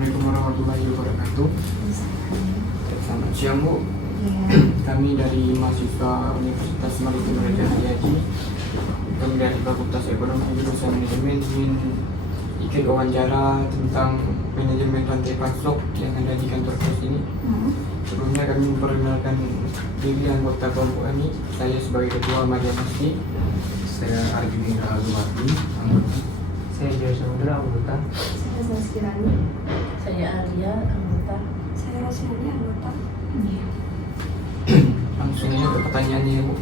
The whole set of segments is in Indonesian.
Assalamualaikum warahmatullahi wabarakatuh. Selamat siang Bu. Kami dari mahasiswa Universitas Maritim Raja Setiaji, kami dari Fakultas Ekonomi jurusan Manajemen ingin ikut wawancara tentang manajemen rantai pasok yang ada di kantor pos ini. Sebelumnya kami memperkenalkan diri anggota kelompok kami. Saya sebagai ketua Maria Masti. Saya Arjun Indra Azumardi, anggota. Saya Joy Samudra, anggota. Saya Saskirani. Saya Alia, anggota. Saya Rosyani, anggota. Langsung aja ke pertanyaannya ya Bu.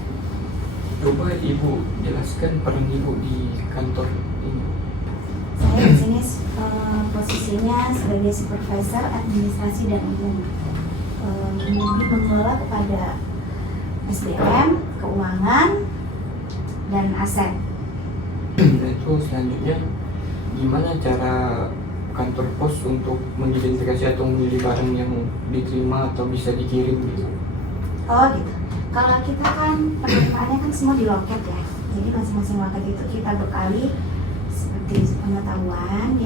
Coba Ibu jelaskan peran Ibu di kantor ini. Saya di sini posisinya sebagai supervisor administrasi dan umum. Mengelola kepada SDM, keuangan, dan aset. Dan itu selanjutnya gimana cara kantor pos untuk mengidentifikasi atau memilih barang yang diterima atau bisa dikirim gitu? Oh gitu. Kalau kita kan penerimaannya kan semua di loket ya. Jadi masing-masing loket itu kita bekali seperti pengetahuan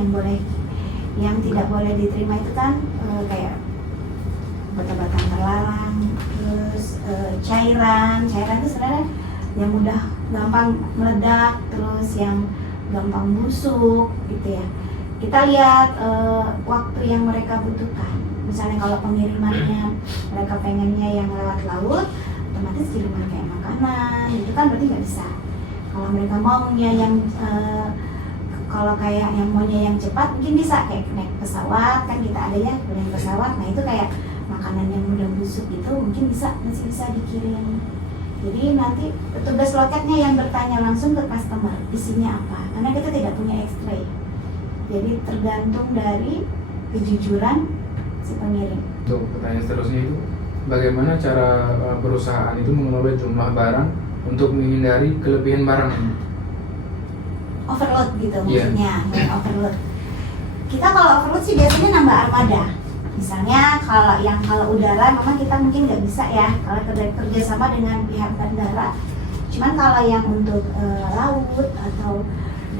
yang tidak boleh diterima itu kan kayak obat-obatan terlarang, terus cairan itu sebenarnya yang mudah gampang meledak, terus yang gampang busuk gitu ya. Kita lihat waktu yang mereka butuhkan. Misalnya kalau pengirimannya mereka pengennya yang lewat laut, otomatis kiriman kayak makanan itu kan berarti nggak bisa. Kalau mereka maunya yang kalau kayak yang maunya yang cepat mungkin bisa kayak naik pesawat, kan kita ada ya naik pesawat. Nah itu kayak makanan yang mudah busuk itu mungkin masih bisa dikirim. Jadi nanti petugas loketnya yang bertanya langsung ke customer isinya apa, karena kita tidak punya X-ray. Jadi tergantung dari kejujuran si pengirim. Untuk pertanyaan seterusnya itu, bagaimana cara perusahaan itu mengelola jumlah barang untuk menghindari kelebihan barang? Overload gitu Iya. maksudnya, overload. Kita kalau overload sih biasanya nambah armada. Misalnya kalau udara memang kita mungkin nggak bisa ya kalau kerja sama dengan pihak bandara. Cuman kalau yang untuk laut atau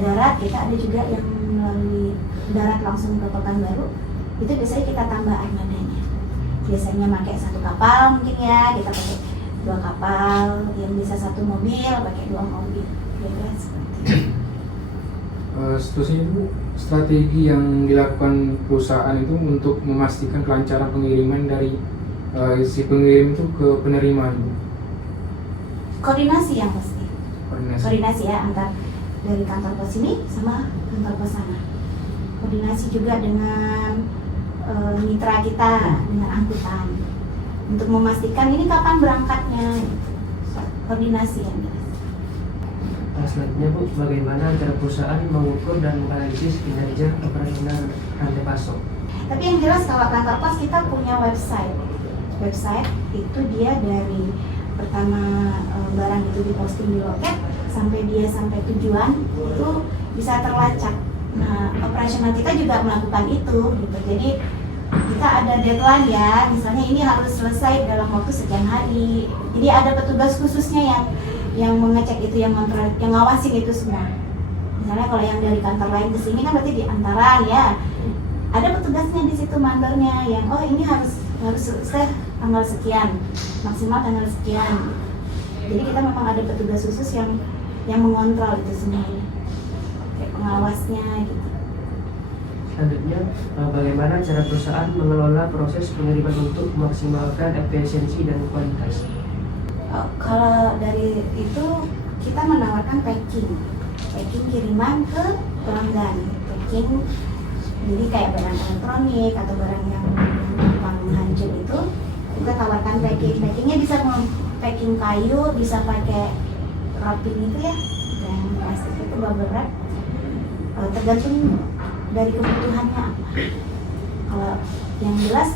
darat kita ada juga yang melalui darat langsung ke Pekanbaru, itu biasanya kita tambah armadanya. Biasanya pakai satu kapal mungkin ya, kita pakai 2 kapal, yang bisa 1 mobil pakai 2 mobil. Kira-kira seperti itu. Seterusnya itu, strategi yang dilakukan perusahaan itu untuk memastikan kelancaran pengiriman dari si pengirim itu ke penerima itu. Koordinasi yang pasti. Koordinasi ya antar dari kantor pos ini sama kantor pos sana. Koordinasi juga dengan mitra kita, dengan angkutan untuk memastikan ini kapan berangkatnya. Koordinasi yang jelas. Selanjutnya Bu, bagaimana cara perusahaan mengukur dan menganalisis kinerja operasional rantai pasok? Tapi yang jelas kalau kantor pos kita punya website. Website itu dia dari pertama barang itu diposting di loket sampai dia sampai tujuan itu bisa terlacak. Nah, operasional kita juga melakukan itu gitu. Jadi kita ada deadline ya, misalnya ini harus selesai dalam waktu sekian hari. Jadi ada petugas khususnya yang mengecek itu, yang kontrol, yang ngawasin itu semua. Misalnya kalau yang dari kantor lain ke sini kan berarti di antaran ya. Ada petugasnya di situ, mandornya yang ini harus selesai tanggal sekian, maksimal tanggal sekian. Jadi kita memang ada petugas khusus yang mengontrol itu semuanya, kayak pengawasnya gitu. Selanjutnya, bagaimana cara perusahaan mengelola proses pengiriman untuk memaksimalkan efisiensi dan kualitas? Kalau dari itu kita menawarkan packing kiriman ke pelanggan. Packing jadi kayak barang elektronik atau barang yang gampang hancur itu kita tawarkan packingnya bisa packing kayu, bisa pakai wrapping itu ya, dan plastik itu bubble wrap. Tergantung dari kebutuhannya apa. Kalau yang jelas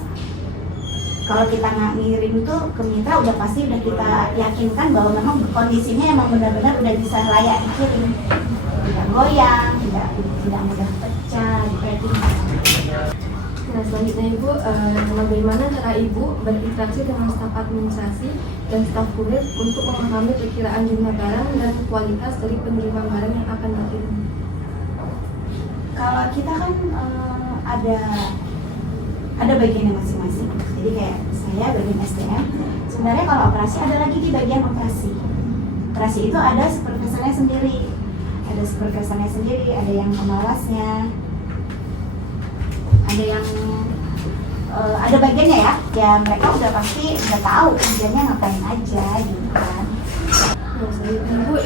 kalau kita ngirim itu ke mitra udah pasti udah kita yakinkan bahwa memang kondisinya emang benar-benar udah bisa layak dikirim, tidak goyang, tidak mudah pecah, di packing. Nah, selanjutnya Ibu, bagaimana cara Ibu berinteraksi dengan staf administrasi dan staf kurir untuk memahami perkiraan jumlah barang dan kualitas dari pengiriman barang yang akan dikirim? Kalau kita kan ada ada bagiannya masing-masing. Jadi kayak saya bagian SDM, sebenarnya kalau operasi ada lagi di bagian operasi. Operasi itu ada supervisornya sendiri, ada yang pengawasnya, ada yang ada bagiannya ya mereka udah pasti udah tahu kerjanya ngapain aja gitu kan. Nah, selanjutnya Bu,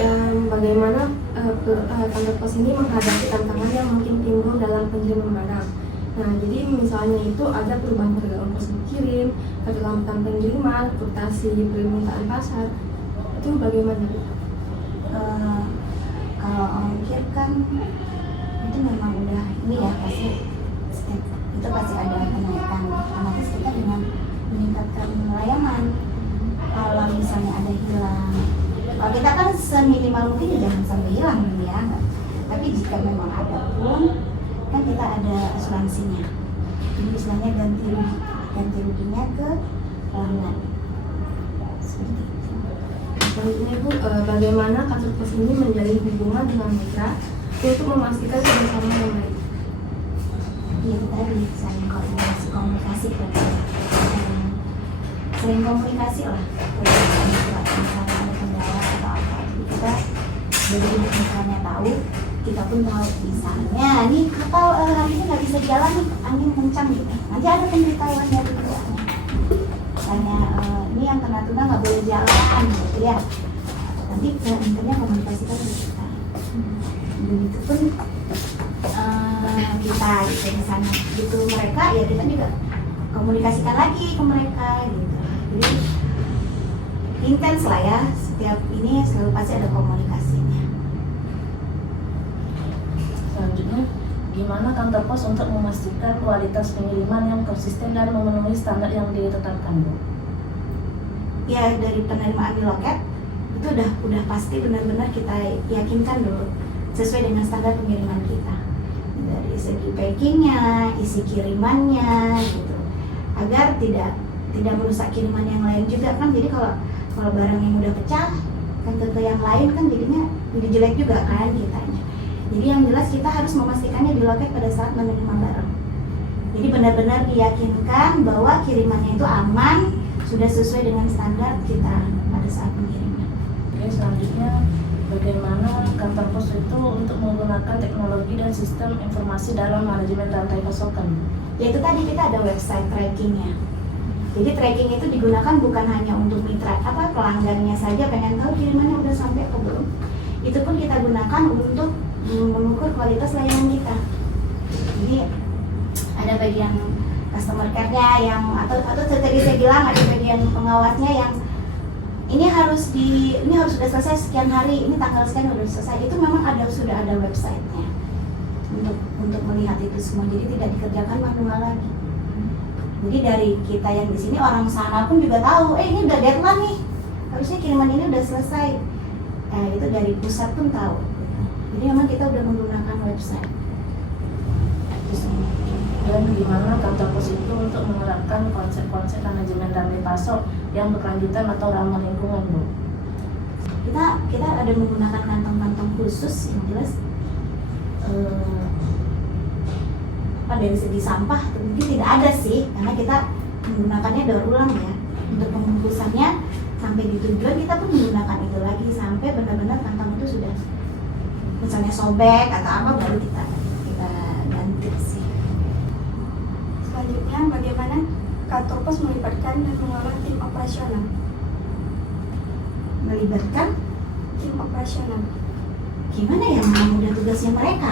bagaimana kantor pos ini menghadapi tantangan yang mungkin timbul dalam pengiriman barang. Nah, jadi misalnya itu ada perubahan harga ongkos kirim, keterlambatan pengiriman, fluktuasi permintaan pasar. Itu bagaimana Bu? Kalau ongkir kan itu memang udah ini ya pasti itu pasti ada kenaikan. Otomatis kita dengan meningkatkan layanan. Kalau misalnya ada hilang, kalau kita kan seminimal mungkin jangan sampai hilang ya. Tapi jika memang ada pun kan kita ada asuransinya. Jadi misalnya ganti ruginya ke pelanggan. Seperti itu. Selanjutnya Bu, bagaimana kantor pos ini menjalin hubungan dengan mitra untuk memastikan kerjasama yang baik? Iya tadi saling komunikasi kan. Sering komunikasi lah. Kalau misalnya ada kendala atau apa, kita jadi misalnya tahu, kita pun tahu misalnya nih kapal hari ini nggak bisa jalan nih, angin kencang gitu. Nanti ada pemberitahuan dari ketuanya. Misalnya ini yang kena tuna nggak boleh jalan gitu ya. Nanti intinya komunikasikan ke kita. Begitu pun kita gitu misalnya gitu mereka ya kita juga komunikasikan lagi ke mereka gitu. Jadi intens lah ya, setiap ini selalu pasti ada komunikasinya. Selanjutnya, gimana kantor pos untuk memastikan kualitas pengiriman yang konsisten dan memenuhi standar yang ditetapkan, Bu? Ya dari penerimaan di loket itu udah pasti benar-benar kita yakinkan dulu sesuai dengan standar pengiriman kita. Dari segi packingnya, isi kirimannya gitu, agar tidak merusak kiriman yang lain juga kan. Jadi kalau barang yang udah pecah kan ke yang lain kan jadinya jadi jelek juga kan kitanya. Jadi yang jelas kita harus memastikannya di loket pada saat menerima barang. Jadi benar-benar diyakinkan bahwa kirimannya itu aman, sudah sesuai dengan standar kita pada saat pengiriman. Oke, selanjutnya bagaimana kantor pos itu untuk menggunakan teknologi dan sistem informasi dalam manajemen rantai pasokan? Yaitu tadi kita ada website trackingnya. Jadi tracking itu digunakan bukan hanya untuk mitra pelanggannya saja pengen tahu kirimannya udah sampai atau belum. Itu pun kita gunakan untuk mengukur kualitas layanan kita. Jadi ada bagian customer care-nya yang atau tadi saya bilang ada bagian pengawasnya yang ini harus sudah selesai sekian hari, ini tanggal sekian sudah selesai. Itu memang sudah ada website-nya untuk melihat itu semua. Jadi tidak dikerjakan manual lagi. Jadi dari kita yang di sini, orang sana pun juga tahu, ini udah deadline nih, harusnya kiriman ini udah selesai. Itu dari pusat pun tahu. Jadi memang kita udah menggunakan website. Itu semua. Dan gimana kantor pos itu untuk menerapkan konsep-konsep manajemen rantai pasok yang berkelanjutan atau ramah lingkungan, Bu? Kita ada menggunakan kantong-kantong khusus yang jelas dari segi sampah mungkin tidak ada sih, karena kita menggunakannya daur ulang ya. Untuk pembungkusannya sampai di tujuan kita pun menggunakan itu lagi sampai benar-benar kantong itu sudah misalnya sobek atau apa baru kita ganti sih. Selanjutnya, bagaimana kantor pos melibatkan dan mengelola tim operasional? Melibatkan Tim operasional. gimana ya, mempermudah tugasnya mereka.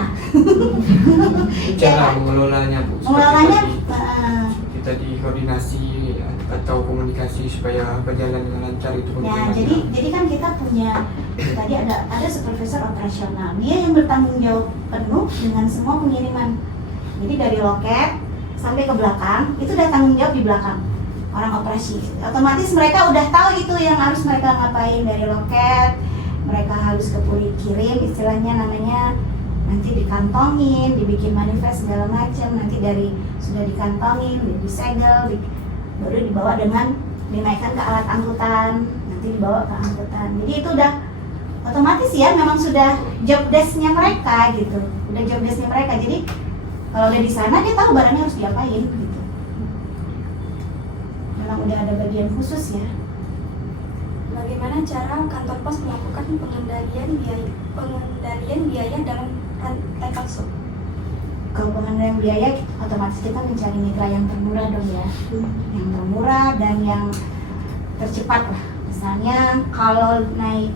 Cara mengelolanya, Bu. Mengelolanya Kita dikoordinasi atau komunikasi supaya berjalan dengan lancar itu. ya, jadi kan kita punya tadi ada supervisor operasional, dia yang bertanggung jawab penuh dengan semua pengiriman. Jadi dari loket sampai ke belakang itu udah tanggung jawab di belakang orang operasi. Otomatis mereka udah tahu itu yang harus mereka ngapain dari loket. Mereka harus ke puli kirim, istilahnya namanya, nanti dikantongin, dibikin manifest segala macam, nanti dari sudah dikantongin, disegel, baru dibawa dengan dinaikkan ke alat angkutan, nanti dibawa ke angkutan. Jadi itu udah otomatis ya, memang sudah job desk-nya mereka gitu, udah job desk-nya mereka. Jadi kalau udah di sana dia tahu barangnya harus diapain gitu. memang udah ada bagian khusus ya. Bagaimana cara kantor pos melakukan pengendalian biaya dalam rantai palsu? Kalau pengendalian biaya, otomatis kita mencari mitra yang termurah dong ya, yang termurah dan yang tercepat lah. Misalnya kalau naik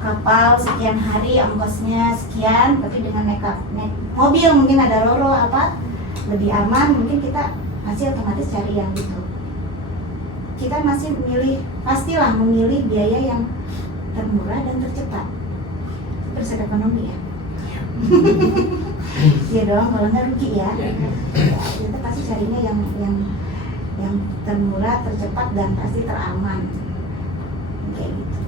kapal sekian hari ongkosnya sekian, tapi dengan naik mobil mungkin ada roro apa lebih aman, mungkin kita masih otomatis cari yang itu. Kita masih pastilah memilih biaya yang termurah dan tercepat. Prinsip ekonomi ya. Iya dong, kalau nggak rugi ya. Kita pasti carinya yang termurah, tercepat dan pasti teraman. Kayak gitu.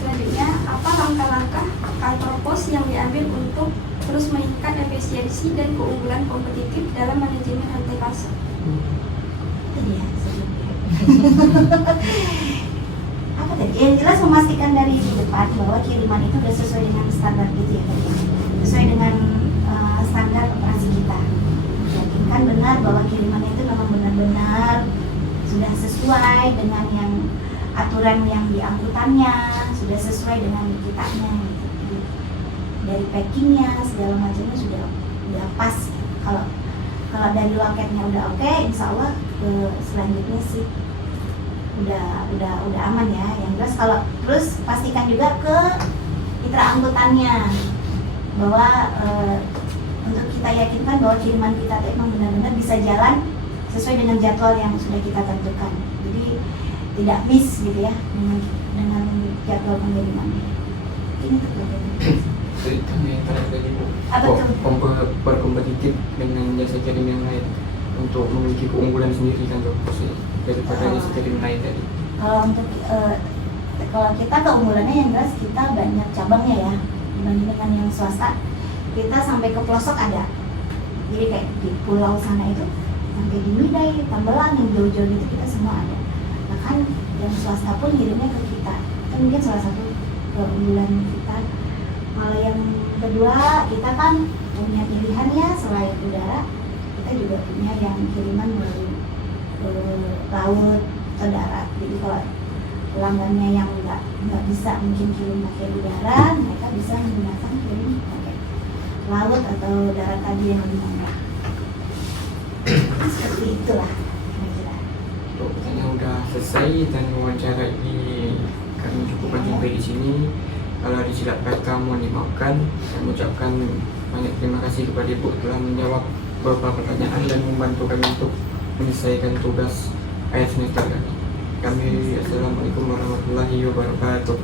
Selanjutnya, apa langkah-langkah kantor pos yang diambil untuk terus meningkatkan efisiensi dan keunggulan kompetitif dalam manajemen rantai pasar? Itu dia. Apa tadi? Yang jelas memastikan dari depan bahwa kiriman itu sudah sesuai dengan standar gitu ya, sesuai dengan standar operasi kita. Yakinkan benar bahwa kiriman itu memang benar-benar sudah sesuai dengan yang aturan yang di angkutannya, sudah sesuai dengan kitanya. Gitu. Dari packingnya segala macamnya sudah pas. Kalau dari loketnya udah oke, insya Allah selanjutnya sih udah aman ya. Yang jelas kalau terus pastikan juga ke mitra angkutannya bahwa untuk kita yakinkan bahwa kiriman kita memang benar-benar bisa jalan sesuai dengan jadwal yang sudah kita tentukan. Jadi tidak miss gitu ya dengan jadwal pengirimannya. Ini Itu yang terakhir tadi Bu. Apa tuh? Berkompetitif dengan jasa kirim yang lain untuk memiliki keunggulan sendiri kan tuh daripada jasa kirim lain tadi. Kalau kita keunggulannya yang jelas kita banyak cabangnya ya dibanding dengan yang swasta. Kita sampai ke pelosok ada. Jadi kayak di pulau sana itu sampai di Midai, Tambelang yang jauh-jauh itu kita semua ada. Bahkan yang swasta pun ngirimnya ke kita. Itu mungkin salah satu keunggulan kita. Kalau yang kedua, kita kan punya pilihan ya selain udara, kita juga punya yang kiriman melalui laut atau darat. Jadi kalau pelanggannya yang nggak bisa mungkin kirim pakai udara, mereka bisa menggunakan kirim pakai laut atau darat tadi yang lebih murah. Seperti itulah kira-kira. Untuk pertanyaan udah selesai dan wawancara ini kami cukupkan sampai di sini. Kalau ada silap kata mohon dimaafkan. Saya mengucapkan banyak terima kasih kepada Ibu telah menjawab beberapa pertanyaan dan membantu kami untuk menyelesaikan tugas akhir semester kami. Assalamualaikum warahmatullahi wabarakatuh.